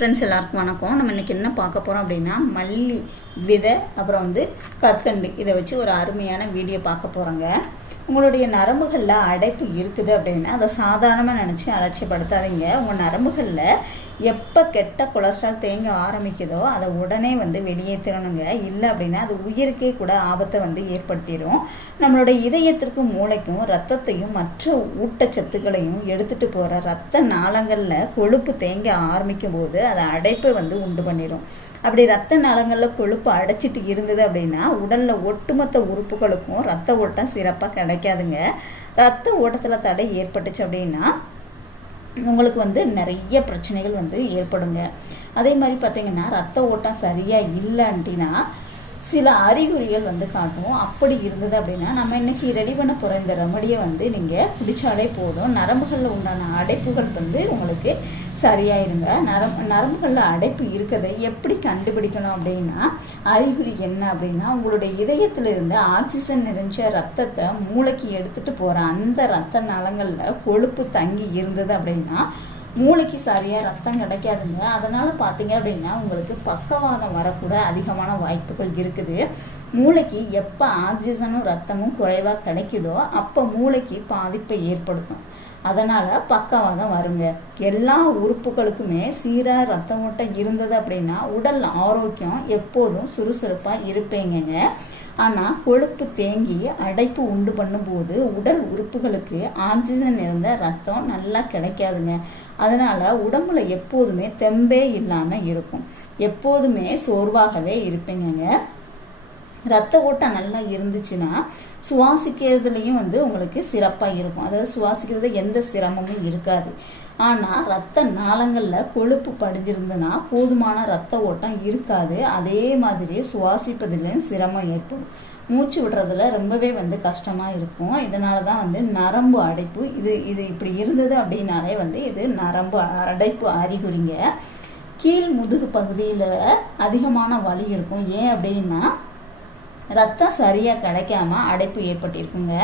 Friends எல்லாருக்கும் வணக்கம். நம்ம இன்றைக்கி என்ன பார்க்க போகிறோம் அப்படின்னா மல்லி விதை அப்புறம் வந்து கற்கண்டு. இதை வச்சு ஒரு அருமையான வீடியோ பார்க்க போகிறோங்க உங்களுடைய நரம்புகளில் அடைப்பு இருக்குது அப்படின்னா அதை சாதாரணமாக நினச்சி அலட்சியப்படுத்தாதீங்க. உங்கள் நரம்புகளில் எப்போ கெட்ட கொலஸ்ட்ரால் தேங்க ஆரம்பிக்குதோ அதை உடனே வந்து வெளியேற்றணுங்க இல்லை அப்படின்னா அது உயிருக்கே கூட ஆபத்தை வந்து ஏற்படுத்திடும் நம்மளோட இதயத்திற்கும் மூளைக்கும் ரத்தத்தையும் மற்ற ஊட்டச்சத்துக்களையும் எடுத்துகிட்டு போகிற ரத்த நாளங்களில் கொழுப்பு தேங்க ஆரம்பிக்கும் போது அதை அடைப்பை வந்து உண்டு பண்ணிடும் அப்படி ரத்த நலங்களில் கொழுப்பு அடைச்சிட்டு இருந்தது அப்படின்னா உடலில் ஒட்டுமொத்த உறுப்புகளுக்கும் ரத்த ஓட்டம் சிறப்பாக கிடைக்காதுங்க. ரத்த ஓட்டத்தில் தடை ஏற்பட்டுச்சு அப்படின்னா உங்களுக்கு வந்து நிறைய பிரச்சனைகள் வந்து ஏற்படுங்க. அதே மாதிரி பார்த்தீங்கன்னா ரத்த ஓட்டம் சரியாக இல்லைன்ட்டினா சில அறிகுறிகள் வந்து காட்டுவோம். அப்படி இருந்தது அப்படின்னா நம்ம இன்னைக்கு ரெடி பண்ண போகிற இந்த ரெமடியை வந்து நீங்கள் குடித்தாலே போதும். நரம்புகளில் உண்டான அடைப்புகள் வந்து உங்களுக்கு சரியாயிருங்க. நரம் நரம்புகளில் அடைப்பு இருக்கிறதை எப்படி கண்டுபிடிக்கணும் அப்படின்னா அறிகுறி என்ன அப்படின்னா உங்களுடைய இதயத்தில் இருந்து ஆக்சிஜன் நிறைஞ்ச ரத்தத்தை மூளைக்கு எடுத்துகிட்டு போகிற அந்த ரத்த நலங்களில் கொழுப்பு தங்கி இருந்தது அப்படின்னா மூளைக்கு சரியாக ரத்தம் கிடைக்காதுங்க. அதனால் பார்த்தீங்க அப்படின்னா உங்களுக்கு பக்கவாதம் வரக்கூட அதிகமான வாய்ப்புகள் இருக்குது. மூளைக்கு எப்போ ஆக்சிஜனும் ரத்தமும் குறைவாக கிடைக்குதோ அப்போ மூளைக்கு பாதிப்பை ஏற்படுத்தும். அதனால் பக்கவாதம் வருங்க. எல்லா உறுப்புகளுக்குமே சீராக ரத்த ஓட்டம் இருந்தது அப்படின்னா உடல் ஆரோக்கியம் எப்போதும் சுறுசுறுப்பாக இருப்பேங்க ஆனால் கொழுப்பு தேங்கி அடைப்பு உண்டு பண்ணும்போது உடல் உறுப்புகளுக்கு ஆக்சிஜன் இருந்த ரத்தம் நல்லா கிடைக்காதுங்க. அதனால் உடம்புல எப்போதுமே தெம்பே இல்லாமல் இருக்கும். எப்போதுமே சோர்வாகவே இருப்பீங்க ரத்த ஓட்டம் நல்லா இருந்துச்சுன்னா சுவாசிக்கிறதுலையும் வந்து உங்களுக்கு சிறப்பாக இருக்கும். அதாவது சுவாசிக்கிறது எந்த சிரமமும் இருக்காது. ஆனால் ரத்த நாளங்களில் கொழுப்பு படிஞ்சிருந்ததுன்னா போதுமான ரத்த ஓட்டம் இருக்காது. அதே மாதிரி சுவாசிப்பதிலும் சிரமம் ஏற்படும். மூச்சு விடுறதுல ரொம்பவே வந்து கஷ்டமாக இருக்கும். இதனால தான் வந்து நரம்பு அடைப்பு இது இது இப்படி இருந்தது அப்படின்னாலே வந்து இது நரம்பு அடைப்பு அறிகுறிங்க. கீழ் முதுகு பகுதியில் அதிகமான வலி இருக்கும். ஏன் அப்படின்னா ரத்தம் சரியாக கிடைக்காம அடைப்பு ஏற்பட்டிருக்குங்க.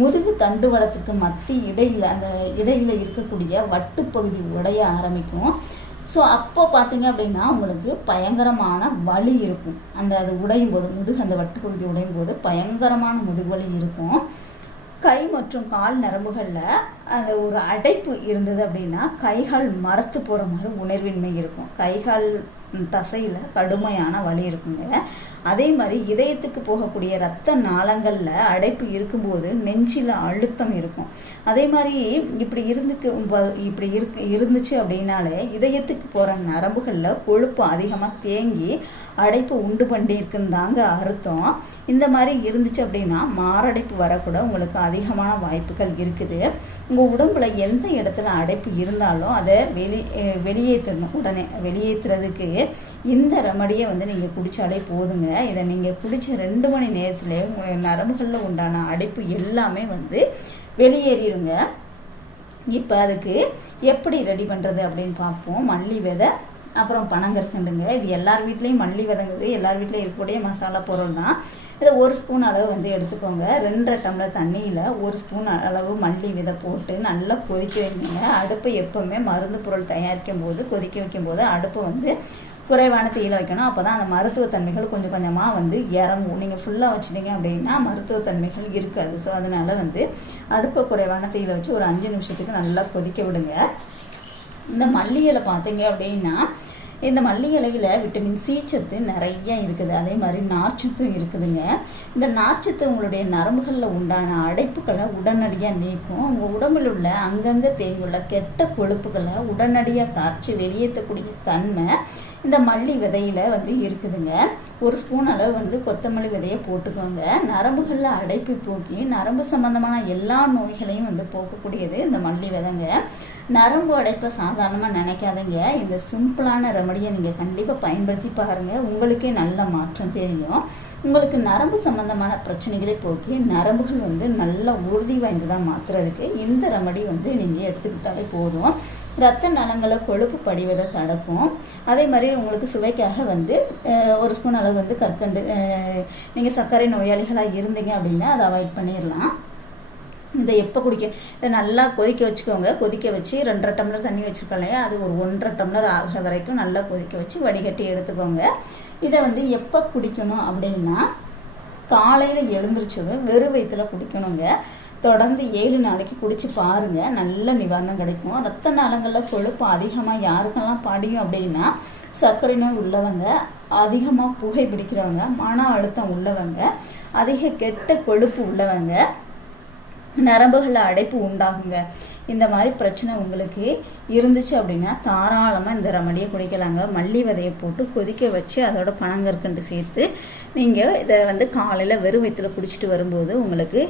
முதுகு தண்டுவடத்துக்கு மத்தி இடையில் அந்த இடையில் இருக்கக்கூடிய வட்டுப்பகுதி உடைய ஆரம்பிக்கும். ஸோ அப்போ பார்த்தீங்க அப்படின்னா உங்களுக்கு பயங்கரமான வலி இருக்கும். அந்த அது உடையும் போது முதுகு அந்த வட்டுப்பகுதி உடையும் போது பயங்கரமான முதுகு வலி இருக்கும். கை மற்றும் கால் நரம்புகளில் அந்த ஒரு அடைப்பு இருந்தது அப்படின்னா கைகால் மரத்து போகிற மாதிரி உணர்வின்மை இருக்கும். கைகால் தசையில் கடுமையான வலி இருக்குங்க. அதே மாதிரி இதயத்துக்கு போகக்கூடிய ரத்த நாளங்களில் அடைப்பு இருக்கும்போது நெஞ்சில் அழுத்தம் இருக்கும். அதே மாதிரி இப்படி இருந்துக்கு இப்படி இருக்கு இருந்துச்சு அப்படின்னாலே இதயத்துக்கு போகிற நரம்புகளில் கொழுப்பு அதிகமாக தேங்கி அடைப்பு உண்டு பண்ணியிருக்குன்னு தாங்க அர்த்தம். இந்த மாதிரி இருந்துச்சு அப்படின்னா மாரடைப்பு வரக்கூட உங்களுக்கு அதிகமான வாய்ப்புகள் இருக்குது. உங்கள் உடம்புல எந்த இடத்துல அடைப்பு இருந்தாலும் அதை வெளி வெளியேற்றணும். உடனே வெளியேற்றுறதுக்கு இந்த ரெமடியை வந்து நீங்கள் குடித்தாலே போதுங்க. இதை நீங்கள் குடித்த ரெண்டு மணி நேரத்தில் உங்கள் நரம்புகளில் உண்டான அடைப்பு எல்லாமே வந்து வெளியேறிடுங்க. இப்போ அதுக்கு எப்படி ரெடி பண்ணுறது அப்படின்னு பார்ப்போம். மல்லி விதை அப்புறம் பனங்கற்கண்டுங்க. இது எல்லார் வீட்லேயும் மல்லி வதங்குது எல்லார் வீட்லேயும் இருக்கக்கூடிய மசாலா பொருள் தான். இதை ஒரு ஸ்பூன் அளவு வந்து எடுத்துக்கோங்க. ரெண்டரை டம்ளர் தண்ணியில் ஒரு ஸ்பூன் அளவு மல்லி விதை போட்டு நல்லா கொதிக்க வைங்க. அடுப்பை எப்போவுமே மருந்து பொருள் தயாரிக்கும் போது கொதிக்க வைக்கும் போது அடுப்பை வந்து குறைவான தீயில் வைக்கணும். அப்போ தான் அந்த மருத்துவத்தன்மைகள் கொஞ்சம் கொஞ்சமாக வந்து இறங்கும். நீங்கள் ஃபுல்லாக வச்சுட்டீங்க அப்படின்னா மருத்துவத்தன்மைகள் இருக்காது. ஸோ அதனால் வந்து அடுப்பை குறைவான தீயில் வச்சு ஒரு அஞ்சு நிமிஷத்துக்கு நல்லா கொதிக்க விடுங்க. இந்த மல்லி இலை பார்த்தீங்க அப்படின்னா இந்த மல்லி இலையில் விட்டமின் சி சத்து நிறைய இருக்குது. அதே மாதிரி நார்ச்சத்தும் இருக்குதுங்க. இந்த நார்ச்சத்து உங்களுடைய நரம்புகளில் உண்டான அடைப்புகளை உடனடியாக நீக்கும். உங்கள் உடம்பில் உள்ள அங்கங்கே தேங்குள்ள கெட்ட கொழுப்புகளை உடனடியாக காய்ச்சி வெளியேற்றக்கூடிய தன்மை இந்த மல்லி விதையில் வந்து இருக்குதுங்க. ஒரு ஸ்பூன் அளவு வந்து கொத்தமல்லி விதையை போட்டுக்கோங்க. நரம்புகளில் அடைப்பு போக்கி நரம்பு சம்மந்தமான எல்லா நோய்களையும் வந்து போக்கக்கூடியது இந்த மல்லி விதைங்க. நரம்பு அடைப்பை சாதாரணமாக நினைக்காதீங்க. இந்த சிம்பிளான ரெமடியை நீங்கள் கண்டிப்பாக பயன்படுத்தி பாருங்கள் உங்களுக்கே நல்ல மாற்றம் தெரியும். உங்களுக்கு நரம்பு சம்மந்தமான பிரச்சனைகளை போக்கி நரம்புகள் வந்து நல்ல உறுதி வாய்ந்ததாக மாற்றுறதுக்கு இந்த ரெமடி வந்து நீங்கள் எடுத்துக்கிட்டாலே போதும். ரத்த நலங்களை கொழுப்பு படிவதை தடுக்கும். அதே மாதிரி உங்களுக்கு சுவைக்காக வந்து ஒரு ஸ்பூன் அளவு வந்து கற்கண்டு நீங்கள் சர்க்கரை நோயாளிகளாக இருந்தீங்க அப்படின்னா அதை அவாய்ட் பண்ணிடலாம் இதை எப்போ குடிக்க இதை நல்லா கொதிக்க வச்சுக்கோங்க. கொதிக்க வச்சு ரெண்டரை டம்ளர் தண்ணி வச்சுருக்கோம் இல்லையா? அது ஒரு ஒன்றரை டம்ளர் ஆகிற வரைக்கும் நல்லா கொதிக்க வச்சு வடிகட்டி எடுத்துக்கோங்க. இதை வந்து எப்போ குடிக்கணும் அப்படின்னா காலையில் எழுந்திரிச்சதும் வெறும் வயிற்றில் குடிக்கணுங்க. தொடர்ந்து ஏழு நாளைக்கு குடிச்சு பாருங்க. நல்ல நிவாரணம் கிடைக்கும். ரத்த நாளங்களில் கொழுப்பு அதிகமாக யாருக்கெல்லாம் படியும் அப்படின்னா சர்க்கரை நோய் உள்ளவங்க அதிகமாக புகை பிடிக்கிறவங்க மன அழுத்தம் உள்ளவங்க அதிக கெட்ட கொழுப்பு உள்ளவங்க நரம்புகளில் அடைப்பு உண்டாகுங்க. இந்த மாதிரி பிரச்சனை உங்களுக்கு இருந்துச்சு அப்படின்னா தாராளமாக இந்த ரெமடியை குடிக்கலாங்க. மல்லி விதையை போட்டு கொதிக்க வச்சு அதோட பனங்கற்கண்டு சேர்த்து நீங்கள் இதை வந்து காலையில் வெறும் வயிற்றில் குடிச்சிட்டு வரும்போது உங்களுக்கு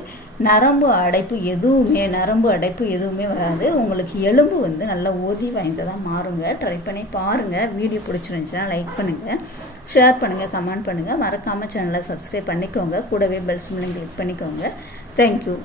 நரம்பு அடைப்பு எதுவுமே நரம்பு அடைப்பு எதுவுமே வராது. உங்களுக்கு எலும்பு வந்து நல்லா ஊதி வாய்ந்ததாக மாறுங்க. ட்ரை பண்ணி பாருங்கள் வீடியோ பிடிச்சிருந்துச்சுன்னா லைக் பண்ணுங்கள் ஷேர் பண்ணுங்கள் கமெண்ட் பண்ணுங்கள் மறக்காமல் சேனலை சப்ஸ்கிரைப் பண்ணிக்கோங்க. கூடவே பெல் சிம்லையும் கிளிக் பண்ணிக்கோங்க. Thank you